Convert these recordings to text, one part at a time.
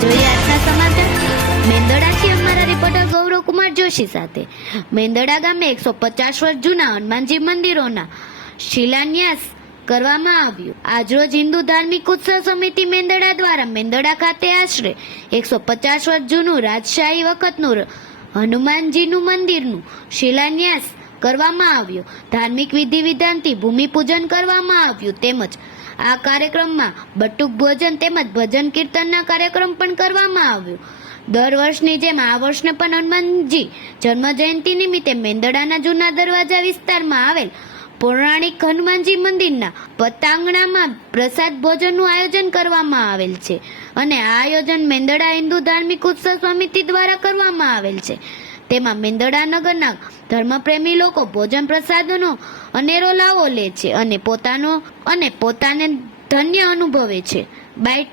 જોઈએ આજના સમાચાર? મેંદડાથી અમારા રિપોર્ટર ગૌરવ કુમાર જોશી સાથે. મેંદડા ગામે એકસો પચાસ વર્ષ જૂના હનુમાનજી મંદિરોના શિલાન્યાસ કરવામાં આવ્યું. આજરોજ હિન્દુ ધાર્મિક ઉત્સવ સમિતિ મેંદડા દ્વારા મેંદડા ખાતે આશરે એકસો પચાસ વર્ષ જૂનું રાજશાહી વખતનું હનુમાનજીનું મંદિરનું શિલાન્યાસ કરવામાં આવ્યો. ધાર્મિક વિધિ વિધાનથી ભૂમિપૂજન કરવામાં આવ્યું તેમજ આ કાર્યક્રમમાં બટુક ભોજન તેમજ ભજન કીર્તનના કાર્યક્રમ પણ કરવામાં આવ્યો. દર વર્ષની જેમ આ વર્ષને પણ હનુમાનજી જન્મ જયંતિ નિમિત્તે મેંદડાના જૂના દરવાજા વિસ્તારમાં આવેલ પૌરાણિક હનુમાનજી મંદિરના પતાંગણામાં પ્રસાદ ભોજનનું આયોજન કરવામાં આવેલ છે. અને આ આયોજન મેંદડા હિન્દુ ધાર્મિક ઉત્સવ સમિતિ દ્વારા કરવામાં આવેલ છે. તેમાં મેંદડા નગરના ધર્મપ્રેમી લોકો ભોજન પ્રસાદનો અનેરો લાવો લે છે અને પોતાનો અને પોતાને ધન્ય અનુભવે છે. બાઇટ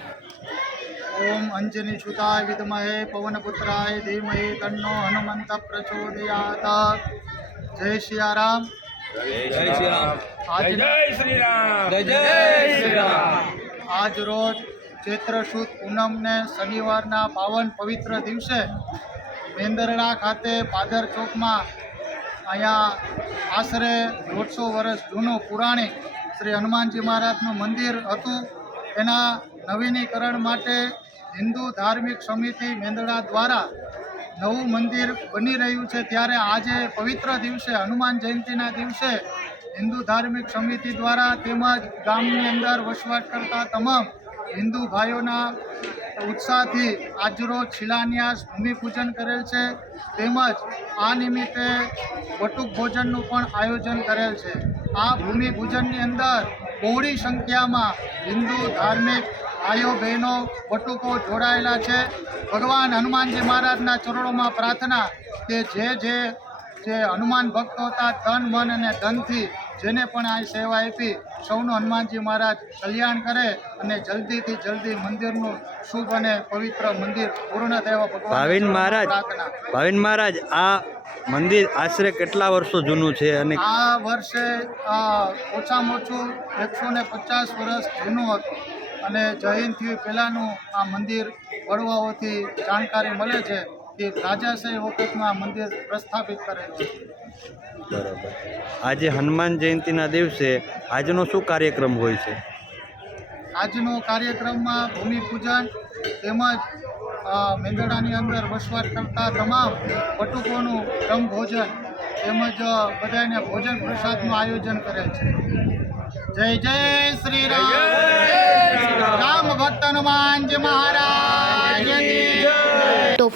ઓમ અંજની સુતાય વિદ્મહે પવનપુત્રાય ધીમહે તન્નો હનુમંત પ્રચોદયાત। જય સિયારામ જય શ્રી રામ આજ જય શ્રી રામ જય શ્રી રામ આજ રોજ ચૈત્ર સુદ પૂનમને શનિવારના પાવન પવિત્ર દિવસે મેંદરડા ખાતે પાદર ચોકમાં અહીંયા આશરે દોઢસો વર્ષ જૂનું પુરાણિક શ્રી હનુમાનજી મહારાજનું મંદિર હતું. એના નવીનીકરણ માટે હિન્દુ ધાર્મિક સમિતિ મેંદડા દ્વારા નવું મંદિર બની રહ્યું છે. ત્યારે આજે પવિત્ર દિવસે, હનુમાન જયંતિના દિવસે હિન્દુ ધાર્મિક સમિતિ દ્વારા તેમજ ગામની અંદર વસવાટ કરતા તમામ હિન્દુ ભાઈઓના ઉત્સાહથી આજરોજ શિલાન્યાસ, ભૂમિપૂજન કરેલ છે. તેમજ આ નિમિત્તે વટુક ભોજનનું પણ આયોજન કરેલ છે. આ ભૂમિપૂજનની અંદર બહોળી સંખ્યામાં હિન્દુ, ધાર્મિક ભાઈઓ, બહેનો, વટુકો જોડાયેલા છે. ભગવાન હનુમાનજી મહારાજના ચરણોમાં પ્રાર્થના કે જે જે જે હનુમાન ભક્તો હતા તન મન અને ધનથી જેને પણ આ સેવા આપી સૌનું હનુમાનજી મહારાજ કલ્યાણ કરે અને જલ્દીથી જલ્દી મંદિરનું શુભ અને પવિત્ર મંદિર પૂર્ણ થયો ભાવિન મહારાજ ભાવિન મહારાજ આ મંદિર આશરે કેટલા વર્ષો જૂનું છે અને આ વર્ષે આ ઓછામાં ઓછું એકસો ને પચાસ વર્ષ જૂનું હતું. અને જયંતિ પહેલાંનું આ મંદિર વડવાઓથી જાણકારી મળે છે. કે રાજાશાહી વખતમાં મંદિર પ્રસ્થાપિત કરેલું છે. બરોબર. આજે હનુમાન જયંતિના દિવસે આજનો શું કાર્યક્રમ હોય છે? આજનો કાર્યક્રમમાં ભૂમિપૂજન તેમજ અ, મેંદડાની અંદર વસવાટ કરતા તમામ વટુકોનું ક્રમ ભોજન તેમજ બધાને ભોજન પ્રસાદનું આયોજન કરે છે. જય જય શ્રી રામ. રામ. ભક્ત હનુમાનજી મહારાજ તો